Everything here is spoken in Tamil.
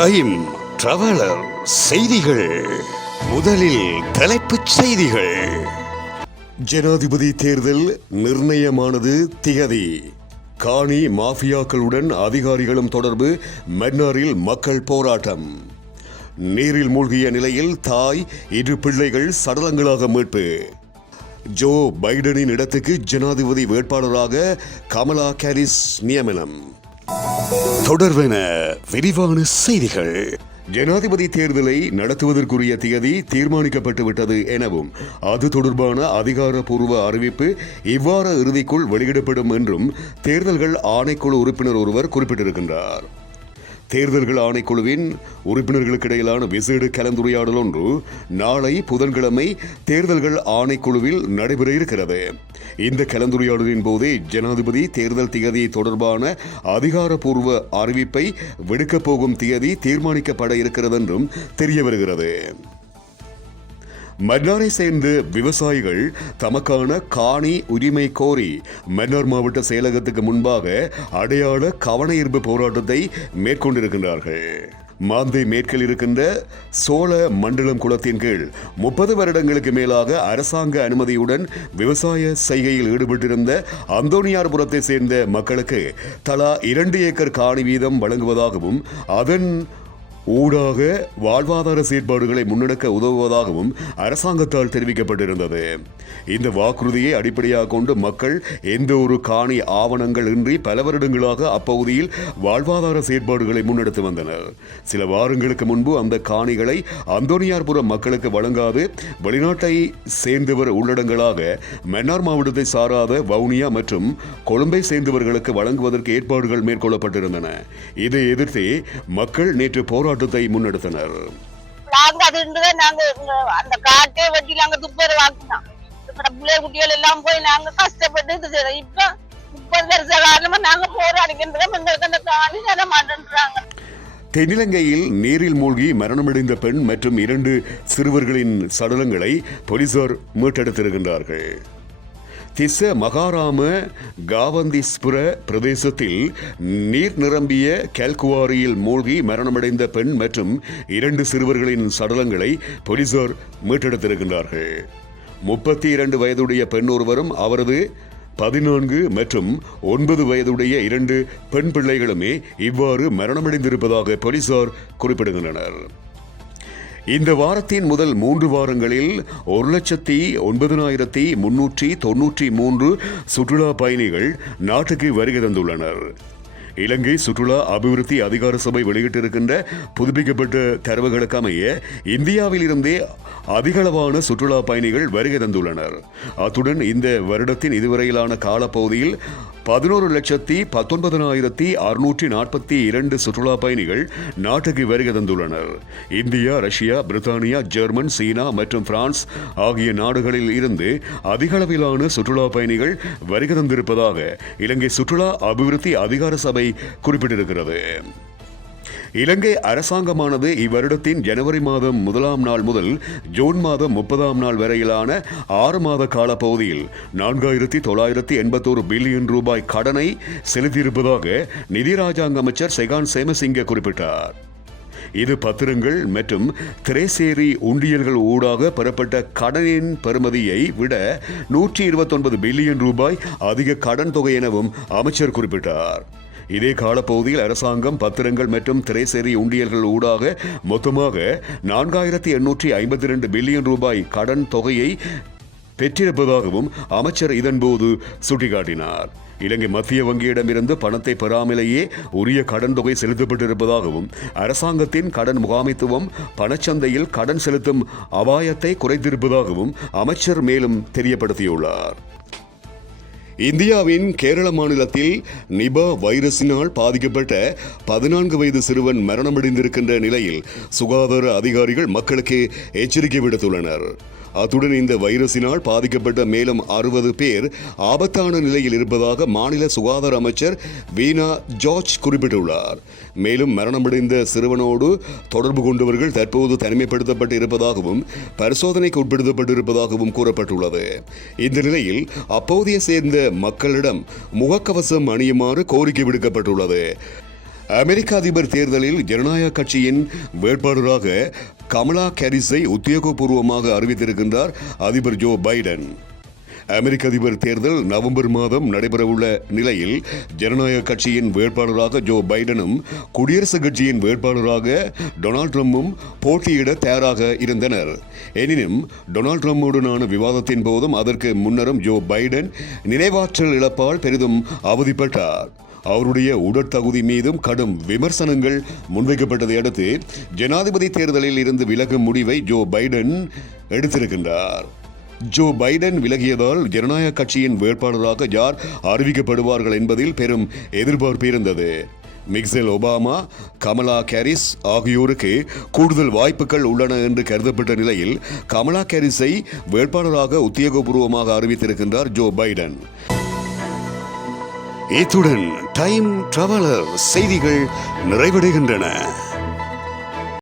டைம் டிராவலர் செய்திகள். முதலில் தலைப்புச் செய்திகள். ஜனாதிபதி தேர்தல் நிர்ணயமானது திகதி. காணி மாஃபியாக்களுடன் அதிகாரிகளும் தொடர்பு. மன்னாரில் மக்கள் போராட்டம். நீரில் மூழ்கிய நிலையில் தாய், 2 பிள்ளைகள் சடலங்களாக மீட்பு. ஜோ பைடனின் இடத்துக்கு ஜனாதிபதி வேட்பாளராக கமலா ஹாரிஸ் நியமனம். தொடர்வென விரிவான செய்திகள். ஜனாதிபதி தேர்தலை நடத்துவதற்குரிய திகதி தீர்மானிக்கப்பட்டுவிட்டது எனவும் அது தொடர்பான அதிகாரப்பூர்வ அறிவிப்பு இவ்வார இறுதிக்குள் வெளியிடப்படும் என்றும் தேர்தல்கள் ஆணைக்குழு உறுப்பினர் ஒருவர் குறிப்பிட்டிருக்கின்றார். தேர்தல்கள் ஆணைக்குழுவின் உறுப்பினர்களுக்கிடையிலான விசேட கலந்துரையாடல் ஒன்று நாளை புதன்கிழமை தேர்தல்கள் ஆணைக்குழுவில் நடைபெற இருக்கிறது. இந்த கலந்துரையாடலின் போதே ஜனாதிபதி தேர்தல் திகதி தொடர்பான அதிகாரப்பூர்வ அறிவிப்பை விடுக்கப் போகும் திகதி தீர்மானிக்கப்பட இருக்கிறது என்றும் தெரிய வருகிறது. மன்னாரை சேர்ந்த விவசாயிகள் தமக்கான காணி உரிமை கோரி மன்னார் மாவட்ட செயலகத்துக்கு முன்பாக அடையாள கவனஈர்ப்பு போராட்டத்தை மேற்கொண்டிருக்கின்றார்கள். மாந்தை மேற்கில் இருக்கின்ற சோழ மண்டலம் குளத்தின் கீழ் 30 வருடங்களுக்கு மேலாக அரசாங்க அனுமதியுடன் விவசாய செய்கையில் ஈடுபட்டிருந்த அந்தோனியார்புரத்தை சேர்ந்த மக்களுக்கு தலா 2 ஏக்கர் காணி வீதம் வழங்குவதாகவும் அதன் ஊடாக வாழ்வாதார செயற்பாடுகளை முன்னெடுக்க உதவுவதாகவும் அரசாங்கத்தால் தெரிவிக்கப்பட்டிருந்தது. இந்த வாக்குறுதியை அடிப்படையாக கொண்டு மக்கள் எந்த ஒரு காணி ஆவணங்கள் இன்றி பல வருடங்களாக அப்பகுதியில் வாழ்வாதார செயற்பாடுகளை முன்னெடுத்து வந்தனர். சில வாரங்களுக்கு முன்பு அந்த காணிகளை அந்தோனியார்புரம் மக்களுக்கு வழங்காது வெளிநாட்டை சேர்ந்தவர் உள்ளடங்களாக மன்னார் மாவட்டத்தை சாராத வவுனியா மற்றும் கொழும்பை சேர்ந்தவர்களுக்கு வழங்குவதற்கு ஏற்பாடுகள் மேற்கொள்ளப்பட்டிருந்தன. இதை எதிர்த்து மக்கள் நேற்று போராட்டத்தை முன்னெடுத்தனர். அந்த காட்டை வெட்டி நாங்க துப்பர் வாக்கினோம். பிள்ளை குட்டிகள் எல்லாம் போய் நாங்க கஷ்டப்பட்டு இப்ப 30 வருஷ காலமா நாங்க போராடிக்கின்றோம். எங்களுக்கு அந்த காணி தர மாட்டேன்றாங்க. தென்னிலங்கையில் நீரில் மூழ்கி மரணமடைந்த பெண் மற்றும் 2 சிறுவர்களின் சடலங்களை போலீசார் மீட்டெடுத்திருக்கின்றார்கள். திஸ்ஸ மகாராம காவந்திஸ்புர பிரதேசத்தில் நீர் நிரம்பிய கல்குவாரியில் மூழ்கி மரணமடைந்த பெண் மற்றும் 2 சிறுவர்களின் சடலங்களை போலீசார் மீட்டெடுத்திருக்கின்றார்கள். 32 வயதுடைய பெண் ஒருவரும் அவரது 14 மற்றும் 9 வயதுடைய 2 பெண் பிள்ளைகளுமே இவ்வாறு மரணமடைந்திருப்பதாக போலீசார் குறிப்பிடுகின்றனர். இந்த வாரத்தின் முதல் 3 வாரங்களில் 1,09,393 சுற்றுலா பயணிகள் நாட்டுக்கு வருகை தந்துள்ளனர். இலங்கை சுற்றுலா அபிவிருத்தி அதிகார சபை வெளியிட்டிருக்கின்ற புதுப்பிக்கப்பட்ட தரவுகளுக்கு அமைய இந்தியாவில் இருந்தே அதிகளவான சுற்றுலா பயணிகள் வருகை தந்துள்ளனர். அத்துடன் இந்த வருடத்தின் இதுவரையிலான காலப்பகுதியில் 11,19,642 சுற்றுலா பயணிகள் நாட்டுக்கு வருகை தந்துள்ளனர். இந்தியா, ரஷ்யா, பிரித்தானியா, ஜெர்மன், சீனா மற்றும் பிரான்ஸ் ஆகிய நாடுகளில் இருந்து அதிகளவிலான சுற்றுலா பயணிகள் வருகை தந்திருப்பதாக இலங்கை சுற்றுலா அபிவிருத்தி அதிகார சபை குறிப்பிட்டிருக்கிறது. இலங்கை அரசாங்கமானது இவ்வருடத்தின் ஜனவரி மாதம் 1ஆம் நாள் முதல் ஜூன் மாதம் 30ஆம் நாள் வரையிலான 6 மாத காலப்பகுதியில் 4,981 பில்லியன் ரூபாய் கடனை செலுத்தியிருப்பதாக நிதி ராஜாங்க அமைச்சர் செகான் சேமசிங்க குறிப்பிட்டார். இது பத்திரங்கள் மற்றும் திரைசேரி உண்டியல்கள் ஊடாக பெறப்பட்ட கடனின் பெறுமதியை விட 129 பில்லியன் ரூபாய் அதிக கடன் தொகை எனவும் அமைச்சர் குறிப்பிட்டார். இதே காலப்பகுதியில் அரசாங்கம் பத்திரங்கள் மற்றும் திரைசேரி உண்டியல்கள் ஊடாக மொத்தமாக 4,852 பில்லியன் ரூபாய் கடன் தொகையை பெற்றிருப்பதாகவும் அமைச்சர் இதன்போது சுட்டிக்காட்டினார். இலங்கை மத்திய வங்கியிடமிருந்து பணத்தை பெறாமலேயே உரிய கடன் தொகை செலுத்தப்பட்டிருப்பதாகவும் அரசாங்கத்தின் கடன் முகாமைத்துவம் பணச்சந்தையில் கடன் செலுத்தும் அபாயத்தை குறைத்திருப்பதாகவும் அமைச்சர் மேலும் தெரியப்படுத்தியுள்ளார். இந்தியாவின் கேரள மாநிலத்தில் நிபா வைரஸினால் பாதிக்கப்பட்ட 14 வயது சிறுவன் மரணமடைந்திருக்கின்ற நிலையில் சுகாதார அதிகாரிகள் மக்களுக்கு எச்சரிக்கை விடுத்துள்ளனர். அத்துடன் இந்த வைரஸினால் பாதிக்கப்பட்ட மேலும் 60 பேர் ஆபத்தான நிலையில் இருப்பதாக மாநில சுகாதார அமைச்சர் வீனா ஜார்ஜ் குறிப்பிட்டுள்ளார். மேலும் மரணமடைந்த சிறுவனோடு தொடர்பு கொண்டவர்கள் தற்போது தனிமைப்படுத்தப்பட்டு இருப்பதாகவும் பரிசோதனைக்கு உட்படுத்தப்பட்டிருப்பதாகவும் கூறப்பட்டுள்ளது. இந்த நிலையில் அப்போதைய சேர்ந்த மக்களிடம் முகக்கவசம் அணியுமாறு கோரிக்கை விடுக்கப்பட்டுள்ளது. அமெரிக்க அதிபர் தேர்தலில் ஜனநாயக கட்சியின் வேட்பாளராக கமலா ஹாரிஸை உத்தியோகபூர்வமாக அறிவித்திருக்கின்றார் அதிபர் ஜோ பைடன். அமெரிக்க அதிபர் தேர்தல் நவம்பர் மாதம் நடைபெறவுள்ள நிலையில் ஜனநாயக கட்சியின் வேட்பாளராக ஜோ பைடனும் குடியரசுக் கட்சியின் வேட்பாளராக டொனால்ட் ட்ரம்பும் போட்டியிட தயாராக இருந்தனர். எனினும் டொனால்ட் ட்ரம்புடனான விவாதத்தின் போதும் அதற்கு முன்னரும் ஜோ பைடன் நினைவாற்றல் இழப்பால் பெரிதும் அவதிப்பட்டார். அவருடைய உடற்தகுதி மீதும் கடும் விமர்சனங்கள் முன்வைக்கப்பட்டதை அடுத்து ஜனாதிபதி தேர்தலில் இருந்து விலகும் முடிவை ஜோ பைடன் எடுத்திருக்கின்றார். ஜோ பைடன் விலகியதால் ஜனநாயக கட்சியின் வேட்பாளராக யார் அறிவிக்கப்படுவார்கள் என்பதில் பெரும் எதிர்பார்ப்பு இருந்தது. மிக்செல் ஒபாமா, கமலா ஹாரிஸ் ஆகியோருக்கு கூடுதல் வாய்ப்புகள் உள்ளன என்று கருதப்பட்ட நிலையில் கமலா ஹாரிஸை வேட்பாளராக உத்தியோகபூர்வமாக அறிவித்திருக்கின்றார் ஜோ பைடன். இத்துடன் டைம் டிராவலர் செய்திகள் நிறைவடைகின்றன.